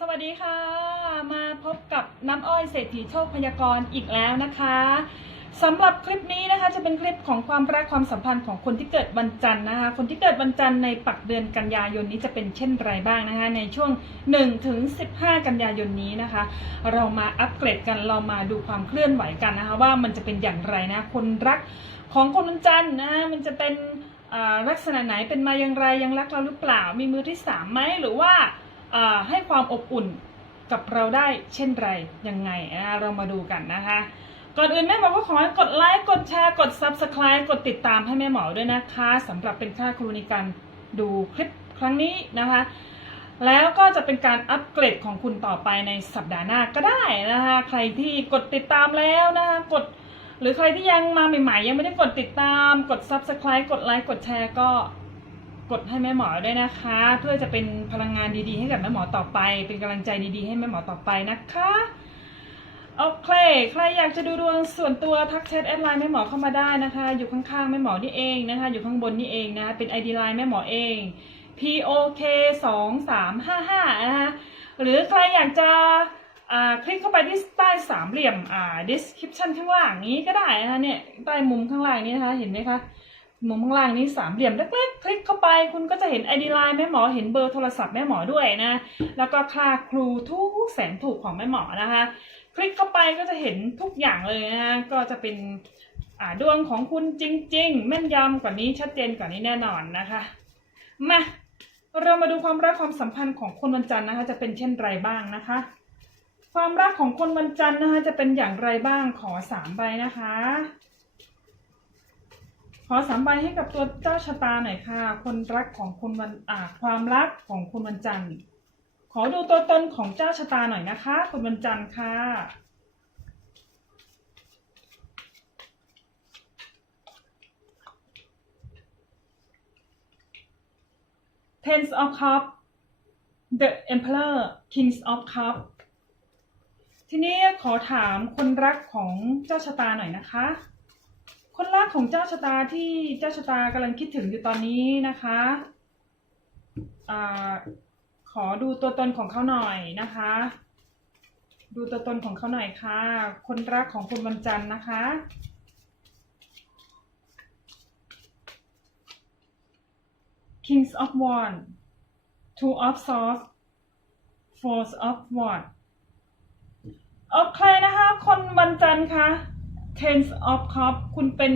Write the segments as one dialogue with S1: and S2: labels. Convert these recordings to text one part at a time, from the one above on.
S1: สวัสดีค่ะ มาพบกับน้ำอ้อยเศรษฐีโชคพยากรณ์อีกแล้วนะคะสำหรับคลิปนี้นะคะจะเป็นคลิปของความรักความสัมพันธ์ของคนที่เกิดวันจันทร์นะคะ คนที่เกิดวันจันทร์ในปักเดือนกันยายนนี้จะเป็นเช่นไรบ้างนะคะ ในช่วง1ถึง15 กันยายนนี้นะคะ เรามาอัปเกรดกันเรามาดูความเคลื่อนไหวกันนะคะ ว่ามันจะเป็นอย่างไรนะคนรักของคนวันจันทร์นะมันจะเป็นลักษณะไหนเป็นมาอย่างไรยังรักเราหรือเปล่า มีมือที่สามไหมหรือว่า ให้ความอบอุ่นกับเราได้เช่นไรยังไงเรามาดูกันนะคะ ก่อนอื่นแม่หมอก็ขอให้กดไลค์กดแชร์กด Subscribe กดติดตามให้แม่หมอด้วยนะคะสำหรับเป็นค่าครูในการดูคลิปครั้งนี้นะคะแล้วก็จะเป็นการอัปเกรดของคุณต่อไปในสัปดาห์หน้าก็ได้นะคะ ใครที่กดติดตามแล้วนะคะกด หรือใครที่ยังมาใหม่ ๆ ยังไม่ได้กดติดตาม กด Subscribe กดไลค์กดแชร์ก็ กดให้แม่หมอด้วยนะคะ เพื่อจะเป็นพลังงานดีๆ ให้กับแม่หมอต่อไป เป็นกำลังใจดีๆ ให้แม่หมอต่อไปนะคะโอเค ใครอยากจะดูดวงส่วนตัวทักแชทแอดไลน์แม่หมอเข้ามาได้นะคะ อยู่ข้างๆแม่หมอนี่เองนะคะ อยู่ข้างบนนี่เองนะ เป็น ID ไลน์แม่หมอเอง POK 2 3 5 5นะคะหรือใครอยากจะอ่าคลิกเข้าไปที่ใต้สามเหลี่ยมอ่า description ข้างล่างนี้ก็ได้นะคะเนี่ยใต้มุมข้างล่างนี้นะคะ เห็นไหมคะ มุมข้างล่างนี้สามเหลี่ยมเล็กๆ คลิกเข้าไปคุณก็จะเห็น ID ไลน์แม่หมอเห็นเบอร์โทรศัพท์แม่หมอด้วยนะ แล้วก็ค่าครูทุกแสนถูกของแม่หมอนะคะ คลิกเข้าไปก็จะเห็นทุกอย่างเลยนะก็จะเป็นดวงของคุณจริง ๆ แม่นยำกว่านี้ชัดเจนกว่านี้แน่นอนนะคะมาเรามาดูความรักความสัมพันธ์ของคนวันจันทร์นะคะ จะเป็นเช่นไรบ้างนะคะ ความรักของคนวันจันทร์นะคะ จะเป็นอย่างไรบ้างขอสามใบนะคะ ขอสามใบให้กับตัวเจ้าชะตาหน่อยค่ะ คนรักของคนวันอ่าความรักของคนวันจันทร์ ขอดูตัวตนของเจ้าชะตาหน่อยนะคะคนวันจันทร์ค่ะ Ten of Cups The Emperor Kings of Cups ทีนี้ขอถามคนรักของเจ้าชะตาหน่อยนะคะ คนรักของเจ้าชะตาที่เจ้าชะตากำลังคิดถึงอยู่ตอนนี้นะคะอาขอดูตัวตนของเขาหน่อยนะคะ ดูตัวตนของเขาหน่อยค่ะ คนรักของคุณวันจันทร์นะคะ Kings of Wands Two of Swords Four of Wands โอเคนะคะ คนวันจันทร์คะ Ten of Cup คุณเป็น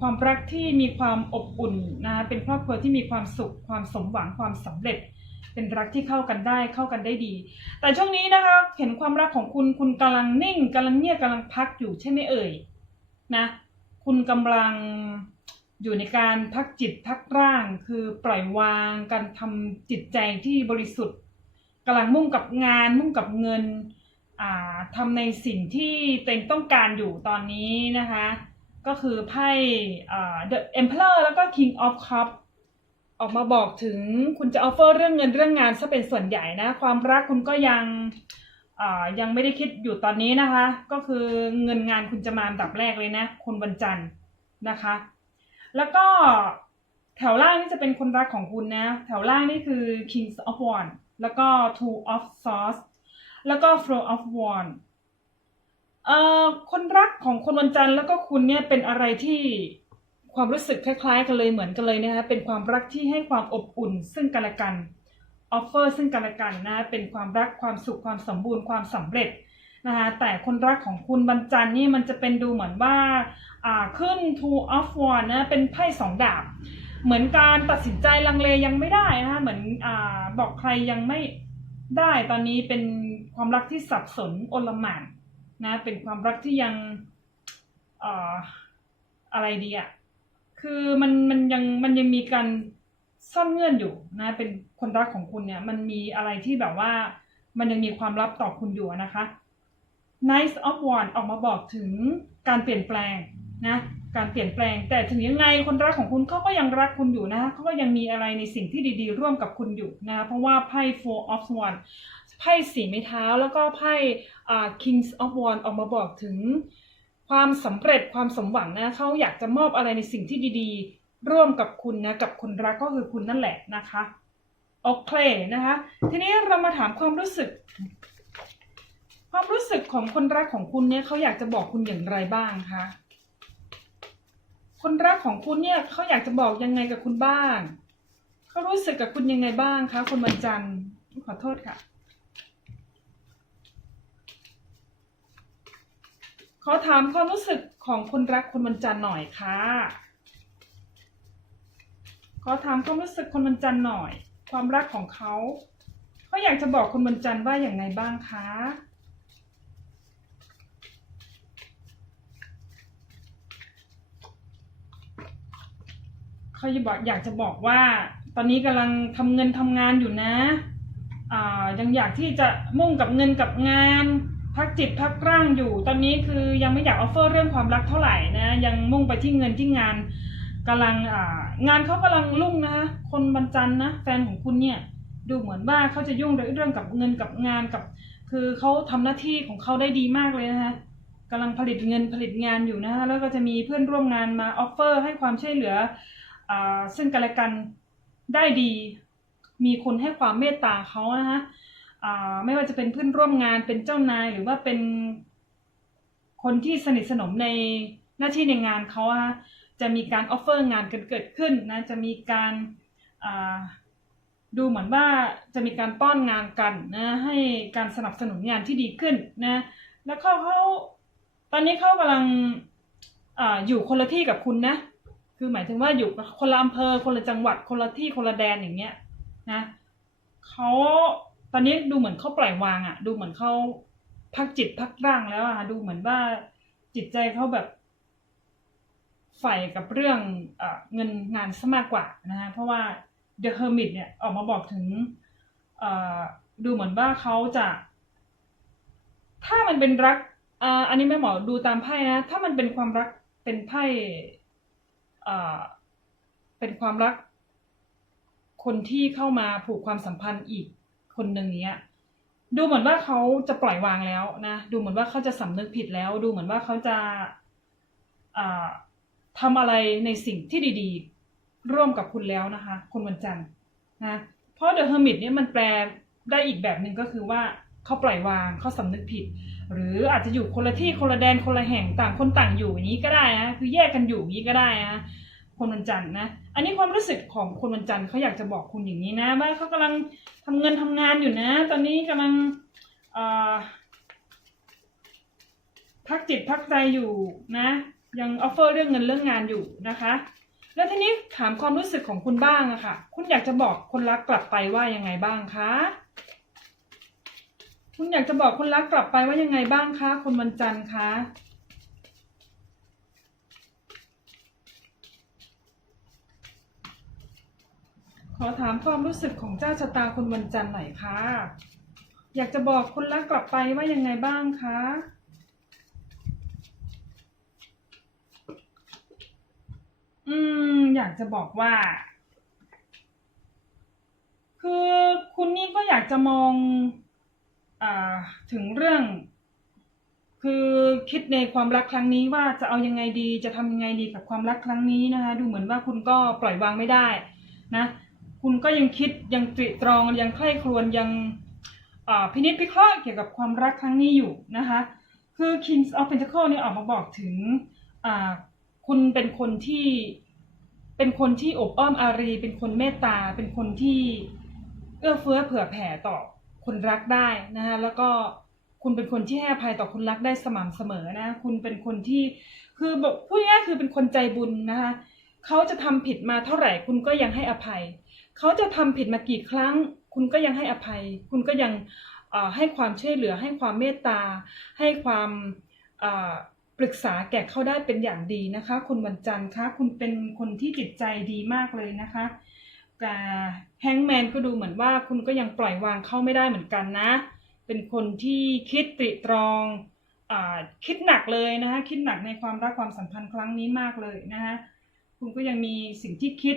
S1: ความรักที่มีความอบอุ่นนะคะเป็นครอบครัวที่มีความสุข ความสมหวังความสำเร็จ เป็นรักที่เข้ากันได้เข้ากันได้ดี แต่ช่วงนี้นะคะเห็นความรักของคุณคุณกำลังนิ่งกำลังเงียบกำลังพักอยู่ใช่ไหมเอ่ยนะคุณกำลังอยู่ในการพักจิตพักร่าง คือปล่อยวางการทำจิตใจที่บริสุทธิ์กำลังมุ่งกับงานมุ่งกับเงิน ทำในสิ่งที่ตัวเองต้องการอยู่ตอนนี้นะคะ ก็คือไพ่ The Emperor แล้วก็ King of Cups ออกมาบอกถึงคุณจะออฟเฟอร์เรื่องเงินเรื่องงานซะเป็นส่วนใหญ่นะ ความรักคุณก็ยังยังไม่ได้คิดอยู่ตอนนี้นะคะ ก็คือเงินงานคุณจะมาอันดับแรกเลยนะคนวันจันทร์นะคะ แล้วก็แถวล่างนี่จะเป็นคนรักของคุณนะ แถวล่างนี่คือ Kings of Wands แล้วก็ Two of Swords แล้วก็ Four of Wands เอ่อคนรักของคนวันจันทร์แล้วก็คุณเนี่ยเป็นอะไรที่ความรู้สึกคล้ายๆ กันเลยเหมือนกันเลยนะคะเป็นความรักที่ให้ความอบอุ่น ซึ่งกันและกันออฟเฟอร์ซึ่งกันและกันนะเป็นความรักความสุขความสมบูรณ์ความสำเร็จนะคะแต่คนรักของคุณวันจันนี่มันจะเป็นดูเหมือนว่าอ่าขึ้น two of wands นะเป็นไพ่สองดาบ เหมือนการตัดสินใจลังเลยังไม่ได้นะคะเหมือนอ่าบอกใครยังไม่ได้ตอนนี้เป็น ความรักที่สับสนโอลหม่านนะเป็นความรักที่ยังอ่อะไรดีอะคือมันมันยังมันยังมีการซ่อนเงื่อนอยู่นะ เป็นคนรักของคุณเนี่ยมันมีอะไรที่แบบว่ามันยังมีความลับต่อคุณอยู่นะคะ Nice of Wands ออกมาบอกถึงการเปลี่ยนแปลงนะการเปลี่ยนแปลงแต่ถึงยังไงคนรักของคุณเขาก็ยังรักคุณอยู่นะเขาก็ยังมีอะไรในสิ่งที่ดีๆ ร่วมกับคุณอยู่นะ เพราะว่าไพ่ Four of Wands ไพ่สีไม้เท้าแล้วก็ไพ่ Kings of Wands ออกมาบอกถึงความสำเร็จความสมหวังนะเขาอยากจะมอบอะไรในสิ่งที่ดีๆ ร่วมกับคุณนะกับคนรักก็คือคุณนั่นแหละนะคะโอเคนะคะ ทีนี้เรามาถามความรู้สึก ความรู้สึกของคนรักของคุณเนี่ยเขาอยากจะบอกคุณอย่างไรบ้างคะคนรักของคุณเนี่ยเขาอยากจะบอกยังไงกับคุณบ้างเขารู้สึกกับคุณยังไงบ้างคะคุณวันจันทร์ขอโทษค่ะ อถามความรู้สึกของคนรักคุณวันจันทร์หน่อยค่ะ ขอถามความรู้สึกคนวันจันทร์หน่อย ความรักของเขาเขาอยากจะบอกคนวันจันทร์ว่าอย่างไงบ้างคะเขาจะบอกอยากจะบอกว่า ตอนนี้กำลังทำเงินทำงานอยู่นะ อ่ายังอยากที่จะมุ่งกับเงินกับงาน พักจิตพักร่างอยู่ ตอนนี้คือยังไม่อยากออฟเฟอร์เรื่องความรักเท่าไหร่นะยังมุ่งไปที่เงินที่งานกำลังอ่างานเขากำลังรุ่งนะคนบรรจันนะแฟนของคุณเนี่ยดูเหมือนว่าเขาจะยุ่งเรื่องกับเงินกับงานกับ คือเขาทำหน้าที่ของเขาได้ดีมากเลยนะคะกำลังผลิตเงินผลิตงานอยู่นะคะแล้วก็จะมีเพื่อนร่วมงานมาออฟเฟอร์ให้ความช่วยเหลืออซึ่งกันและกันได้ดี มีคนให้ความเมตตาเขานะคะ ไม่ว่าจะเป็นเพื่อนร่วมงานเป็นเจ้านายหรือว่าเป็นคนที่สนิทสนมในหน้าที่ในงานเขาอะจะมีการออฟเฟอร์งานกันเกิดขึ้นนะจะมีการดูเหมือนว่าจะมีการป้อนงานกันนะให้การสนับสนุนงานที่ดีขึ้นนะแล้วเขาเขาตอนนี้เขากำลังออยู่คนละที่กับคุณนะ คือหมายถึงว่าอยู่คนละอำเภอคนละจังหวัดคนละที่คนละแดนอย่างเงี้ยนะเขา ตอนนี้ดูเหมือนเขาปล่อยวางอะ่ะ ดูเหมือนเขาพักจิตพักร่างแล้วอะ่ะ ดูเหมือนว่าจิตใจเขาแบบใฝ่กับเรื่องเออเงินงานซะมากกว่านะฮะเพราะว่า The Hermit เนี่ยออกมาบอกถึงเอ่อดูเหมือนว่าเขาจะ ถ้ามันเป็นรักอ่อันนี้แม่หมอดูตามไพ่นะ ถ้ามันเป็นความรักเป็นไพ่เป็นความรัก คนที่เข้ามาผูกความสัมพันธ์อีก คนหนึ่งเนี้ย ดูเหมือนว่าเขาจะปล่อยวางแล้วนะ ดูเหมือนว่าเขาจะสำนึกผิดแล้ว ดูเหมือนว่าเขาจะอ่าทำอะไรในสิ่งที่ดี ๆ ร่วมกับคุณแล้วนะคะ คุณวันจันทร์นะ เพราะ The Hermit เนี่ยมันแปลได้อีกแบบหนึ่งก็คือว่าเขาปล่อยวางเขาสำนึกผิด หรืออาจจะอยู่คนละที่คนละแดนคนละแห่งต่างคนต่างอยู่อย่างนี้ก็ได้นะคือแยกกันอยู่อย่างนี้ก็ได้นะ คนวันจันทร์นะ อันนี้ความรู้สึกของคนวันจันทร์เขาอยากจะบอกคุณอย่างนี้นะ ว่าเขากำลังทำเงินทำงานอยู่นะ ตอนนี้กำลังพักจิตพักใจอยู่นะ ยังออฟเฟอร์เรื่องเงินเรื่องงานอยู่นะคะ แล้วทีนี้ถามความรู้สึกของคุณบ้างอะค่ะ คุณอยากจะบอกคนรักกลับไปว่ายังไงบ้างคะคุณอยากจะบอกคนรักกลับไปว่ายังไงบ้างคะคนวันจันทร์คะ ขอถามความรู้สึกของเจ้าชะตาคนวันจันทร์หน่อยค่ะ อยากจะบอกคนรักกลับไปว่ายังไงบ้างคะอืม อยากจะบอกว่า คือคุณนี่ก็อยากจะมองอถึงเรื่อง คือคิดในความรักครั้งนี้ว่าจะเอายังไงดี จะทำยังไงดีกับความรักครั้งนี้นะคะ ดูเหมือนว่าคุณก็ปล่อยวางไม่ได้ นะ คุณก็ยังคิดยังตรีตรองยังใคร่ครวญยังพินิจพิเคราะห์เกี่ยวกับความรักครั้งนี้อยู่นะคะ คือ Kings of Pentacle เนี่ยออกมาบอกถึงคุณเป็นคนที่เป็นคนที่อบอ้อมอารี เป็นคนเมตตา เป็นคนที่เอื้อเฟื้อเผื่อแผ่ต่อคนรักได้นะคะแล้วก็คุณเป็นคนที่ให้อภัยต่อคนรักได้สม่ำเสมอนะ คุณเป็นคนที่คือบอกพูดง่ายคือเป็นคนใจบุญนะคะเขาจะทำผิดมาเท่าไหร่คุณก็ยังให้อภัย เขาจะทำผิดมากี่ครั้ง คุณก็ยังให้อภัย คุณก็ยังให้ความช่วยเหลือ ให้ความเมตตา ให้ความปรึกษาแก่เขาได้เป็นอย่างดีนะคะ คุณวันจันทร์คะ คุณเป็นคนที่จิตใจดีมากเลยนะคะแต่แฮงแมนก็ดูเหมือนว่าคุณก็ยังปล่อยวางเข้าไม่ได้เหมือนกันนะ เป็นคนที่คิดตริตรองอคิดหนักเลยนะคะ คิดหนักในความรักความสัมพันธ์ครั้งนี้มากเลยนะคะ คุณก็ยังมีสิ่งที่คิด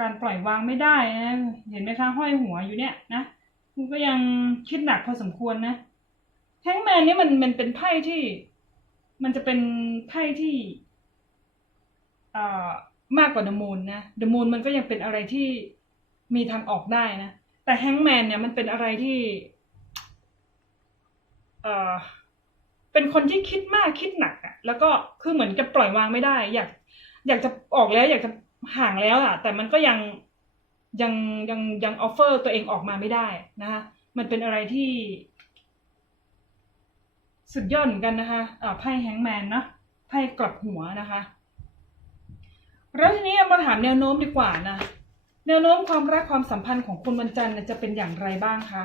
S1: การปล่อยวางไม่ได้นะเห็นไหมคะห้อยหัวอยู่เนี่ยนะคุณก็ยังคิดหนักพอสมควรนะแฮงแมนนี่มันมันเป็นไพ่ที่ มันจะเป็นไพ่ที่อ่ามากกว่าเดอะมูนนะเดอะมูนมันก็ยังเป็นอะไรที่มีทางออกได้นะแต่แฮงแมนเนี่ยมันเป็นอะไรที่เอ่อเป็นคนที่คิดมากคิดหนักอะแล้วก็คือเหมือนกับปล่อยวางไม่ได้ อยาก อยากจะออกแล้ว อยากจะ ห่างแล้วอะแต่มันก็ยังยังยังยังออฟเฟอร์ตัวเองออกมาไม่ได้นะคะมันเป็นอะไรที่ สุดยอดเหมือนกันนะคะอ่าไพ่แฮงแมนนะไพ่กลับหัวนะคะแล้วทีนี้มาถามแนวโน้มดีกว่านะแนวโน้มความรักความสัมพันธ์ของคุณวันจันทร์จะเป็นอย่างไรบ้างคะ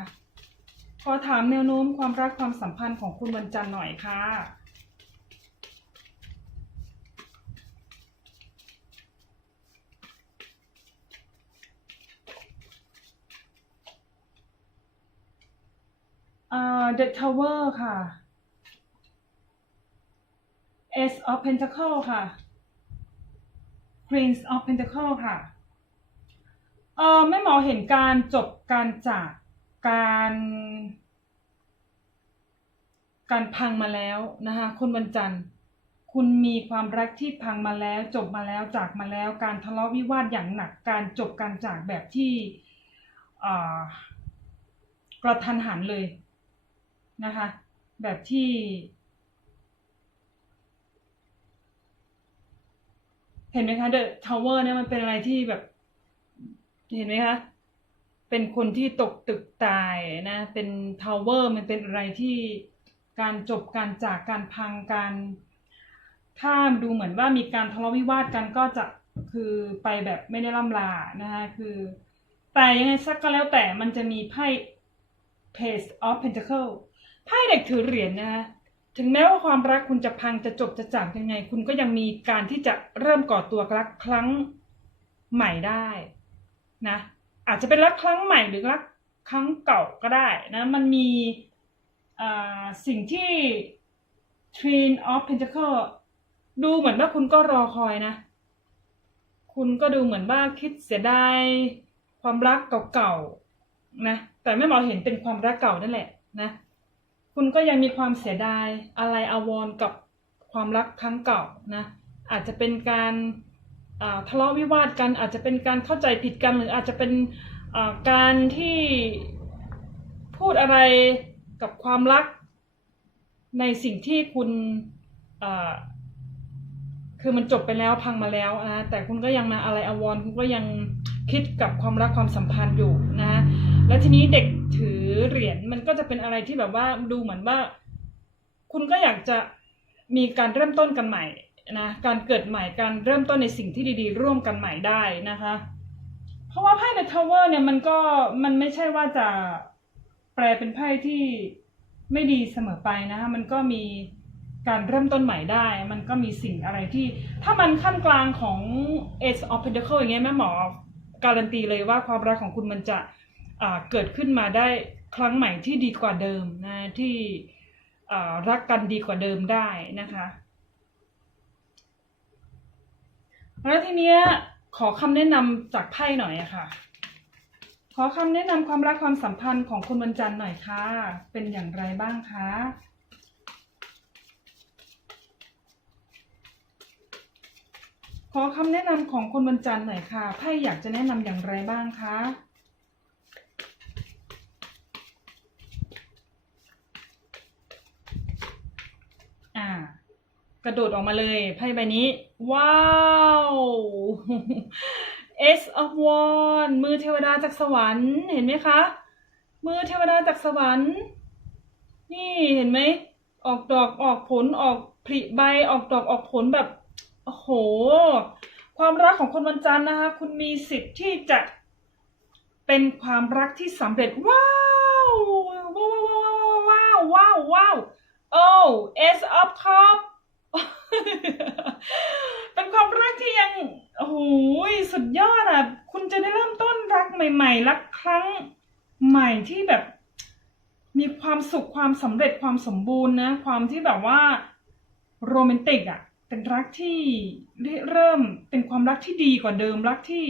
S1: ขอถามแนวโน้มความรักความสัมพันธ์ของคุณวันจันทร์หน่อยค่ะ อ่า The Tower ค่ะ Ace of Pentacle ค่ะ Prince of Pentacle ค่ะเออแม่หมอเห็นการจบการจากการ การพังมาแล้วนะคะคุณวันจันทร์ คุณมีความรักที่พังมาแล้ว จบมาแล้วจากมาแล้ว การทะเลาะวิวาทอย่างหนัก การจบการจากแบบที่กระทันหันเลย นะคะ แบบที่ เห็นไหมคะ The Tower เนี่ยมันเป็นอะไรที่แบบ เห็นไหมคะ เป็นคนที่ตกตึกตายนะ เป็น Tower มันเป็นอะไรที่การจบการจากการพังการถ้าดูเหมือนว่ามีการทะเลาะวิวาทกันก็จะคือไปแบบไม่ได้ล่ำลานะคะคือ แต่ยังไงสักก็แล้วแต่มันจะมีไพ่ Page of Pentacle ไพ่เด็กถือเหรียญนะคะถึงแม้ว่าความรักคุณจะพังจะจบจะจากยังไง คุณก็ยังมีการที่จะเริ่มก่อตัวรักครั้งใหม่ได้นะอาจจะเป็นรักครั้งใหม่หรือรักครั้งเก่าก็ได้นะมันมีอ่าสิ่งที่ Train of Pentacle ดูเหมือนว่าคุณก็รอคอยนะ คุณก็ดูเหมือนว่าคิดเสียดายความรักเก่าๆนะแต่ไม่หมอเห็นเป็นความรักเก่านั่นแหละนะ คุณก็ยังมีความเสียดายอะไรอาวรกับความรักครั้งเก่านะอาจจะเป็นการาทะเลาะวิวาทกัน อาจจะเป็นการเข้าใจผิดกันหรืออาจจะเป็นาการที่พูดอะไรกับความรักในสิ่งที่คุณคือมันจบไปแล้วพังมาแล้วนะแต่คุณก็ยังมาอะไรอาวรคุณก็ยังคิดกับความรักความสัมพันธ์อยู่นะแล้วทีนี้เด็ก ถือเหรียญมันก็จะเป็นอะไรที่แบบว่าดูเหมือนว่า คุณก็อยากจะมีการเริ่มต้นกันใหม่นะการเกิดใหม่การเริ่มต้นในสิ่งที่ดีๆ ร่วมกันใหม่ได้นะคะ เพราะว่าไพ่ในทาวเวอร์เนี่ยมันก็มันไม่ใช่ว่าจะแปลเป็นไพ่ที่ไม่ดีเสมอไปนะคะมันก็มีการเริ่มต้นใหม่ได้ มันก็มีสิ่งอะไรที่ ถ้ามันขั้นกลางของ Ace of Pentacle อย่างเงี้ยแม่หมอการันตีเลยว่าความรักของคุณมันจะ เกิดขึ้นมาได้ครั้งใหม่ที่ดีกว่าเดิมนะที่รักกันดีกว่าเดิมได้นะคะแล้วทีเนี้ยขอคำแนะนำจากไพ่หน่อยอะค่ะ ขอคำแนะนำความรักความสัมพันธ์ของคุณวันจันทร์หน่อยค่ะ เป็นอย่างไรบ้างคะขอคำแนะนำของคุณวันจันทร์หน่อยค่ะไพ่อยากจะแนะนำอย่างไรบ้างคะ อ่า กระโดดออกมาเลยไพ่ใบนี้ ว้าว S of Wands มือเทวดาจากสวรรค์เห็นไหมคะ มือเทวดาจากสวรรค์ นี่เห็นไหม ออกดอกออกผลออกผลิใบออกดอกออกผลแบบโอ้โห ความรักของคนวันจันทร์นะคะ คุณมีสิทธิ์ที่จะเป็นความรักที่สำเร็จ ว้าวว้าวว้าวว้าวว้าวว้าวโอ้ S of Cup เป็นความรักที่ยังโอ้โหสุดยอดอะ คุณจะได้เริ่มต้นรักใหม่ ๆ รักครั้งใหม่ที่แบบ มีความสุขความสำเร็จความสมบูรณ์นะ ความที่แบบว่าโรแมนติกอะ เป็นรักที่เริ่มเป็นความรักที่ดีกว่าเดิมรักที่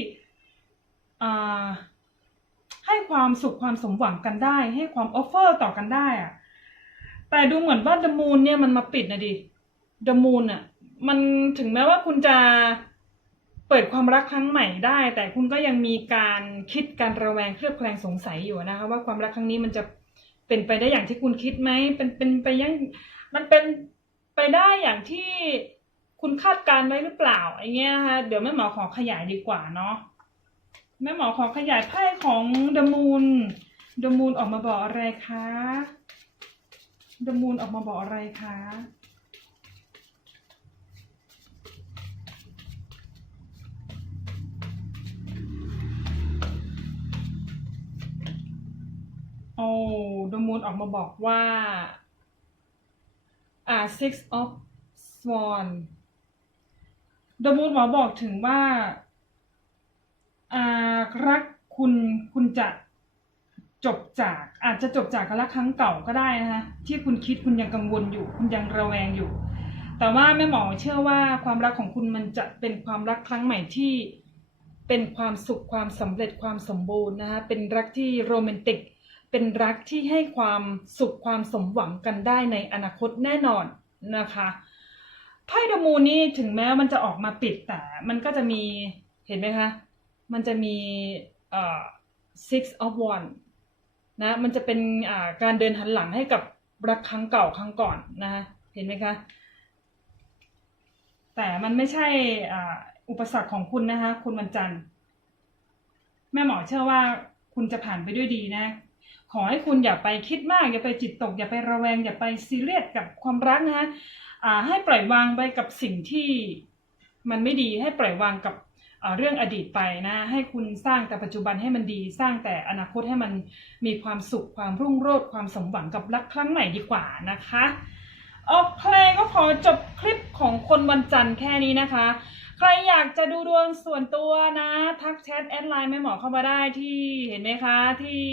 S1: ให้ความสุขความสมหวังกันได้ ให้ความออฟเฟอร์ต่อกันได้อะแต่ดูเหมือนว่า The Moon เนี่ยมันมาปิดนะดิ The Moon อะ มันถึงแม้ว่าคุณจะเปิดความรักครั้งใหม่ได้ แต่คุณก็ยังมีการคิดการระแวงเคลือบแคลงสงสัยอยู่นะคะว่าความรักครั้งนี้มันจะเป็นไปได้อย่างที่คุณคิดไหมเป็นเป็นไปยังมันเป็นไปได้อย่างที่คุณคาดการไว้หรือเปล่าไอ้เงี้ยนะคะเดี๋ยวแม่หมอขอขยายดีกว่าเนาะแม่หมอขอขยายไพ่ของ The Moon The Moon ออกมาบอกอะไรคะ The Moon ออกมาบอกอะไรคะ โอ้ The Moon ออกมาบอกว่า อ่า Six of Swan The Moon หมอบอกถึงว่า อ่า รักคุณคุณจะจบจาก อาจจะจบจากกับรักครั้งเก่าก็ได้นะคะที่คุณคิดคุณยังกังวลอยู่ คุณยังระแวงอยู่ แต่ว่าแม่หมอเชื่อว่าความรักของคุณมันจะเป็นความรักครั้งใหม่ที่เป็นความสุขความสำเร็จความสมบูรณ์นะคะเป็นรักที่โรแมนติก เป็นรักที่ให้ความสุขความสมหวังกันได้ในอนาคตแน่นอนนะคะไพ่ดมูนี่ถึงแม้มันจะออกมาปิดแต่มันก็จะมีเห็นไหมคะ มันจะมีเอ่อ six of one นะมันจะเป็นอ่าการเดินหันหลังให้กับรักครั้งเก่าครั้งก่อนนะคะเห็นไหมคะ แต่มันไม่ใช่อ่าอุปสรรคของคุณนะคะ คุณวันจันทร์ แม่หมอเชื่อว่าคุณจะผ่านไปด้วยดีนะ ขอให้คุณอย่าไปคิดมาก อย่าไปจิตตก อย่าไประแวง อย่าไปซีเรียสกับความรักนะคะให้ปล่อยวางไปกับสิ่งที่มันไม่ดีให้ปล่อยวางกับเรื่องอดีตไปนะให้คุณสร้างแต่ปัจจุบันให้มันดี สร้างแต่อนาคตให้มันมีความสุขความรุ่งโรจน์ความสมหวังกับรักครั้งใหม่ดีกว่านะคะโอเคก็ขอจบคลิปของคนวันจันทร์แค่นี้นะคะ ใครอยากจะดูดวงส่วนตัวนะ ทักแชทแอดไลน์แม่หมอเข้ามาได้ที่เห็นไหมคะที่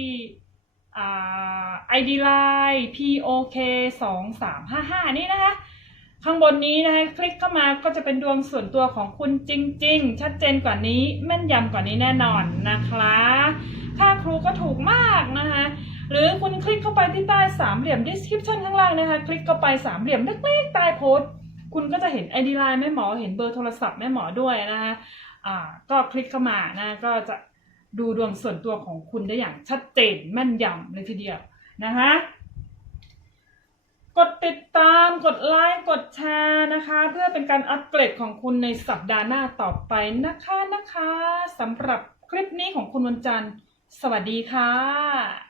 S1: ID Line POK 2 3 5 5นี่นะคะ ข้างบนนี้นะคะคลิกเข้ามาก็จะเป็นดวงส่วนตัวของคุณจริง ๆ ชัดเจนกว่านี้แม่นยำกว่านี้แน่นอนนะคะ ค่าครูก็ถูกมากนะคะหรือคุณคลิกเข้าไปที่ใต้สามเหลี่ยม description ข้างล่างนะคะ คลิกเข้าไปสามเหลี่ยมเล็กๆใต้โพสต์ คุณก็จะเห็น ID Line แม่หมอเห็นเบอร์โทรศัพท์แม่หมอด้วยนะคะอ่าก็คลิกเข้ามานะก็จะ ดูดวงส่วนตัวของคุณได้อย่างชัดเจนแม่นยำเลยทีเดียวนะคะกดติดตามกดไลค์กดแชร์นะคะ เพื่อเป็นการอัปเกรดของคุณในสัปดาห์หน้าต่อไปนะคะนะคะสำหรับคลิปนี้ของคุณวันจันทร์ สวัสดีค่ะ